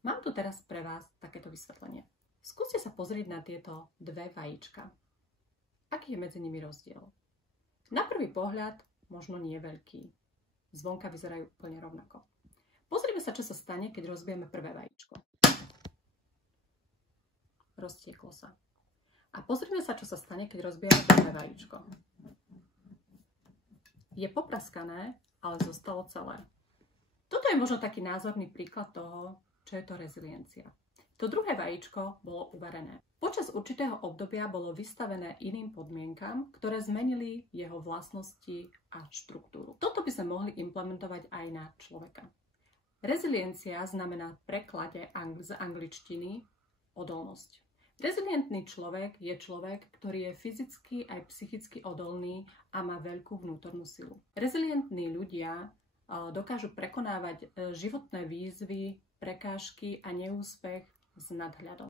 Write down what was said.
Mám tu teraz pre vás takéto vysvetlenie. Skúste sa pozrieť na tieto dve vajíčka. Aký je medzi nimi rozdiel? Na prvý pohľad možno nie veľký. Zvonka vyzerajú úplne rovnako. Pozrime sa, čo sa stane, keď rozbijeme prvé vajíčko. Roztieklo sa. A pozrime sa, čo sa stane, keď rozbijeme druhé vajíčko. Je popraskané, ale zostalo celé. Toto je možno taký názorný príklad toho, čo je to reziliencia. To druhé vajíčko bolo uvarené. Počas určitého obdobia bolo vystavené iným podmienkam, ktoré zmenili jeho vlastnosti a štruktúru. Toto by sme mohli implementovať aj na človeka. Reziliencia znamená v preklade z angličtiny odolnosť. Rezilientný človek je človek, ktorý je fyzicky aj psychicky odolný a má veľkú vnútornú silu. Rezilientní ľudia dokážu prekonávať životné výzvy, prekážky a neúspech s nadhľadom.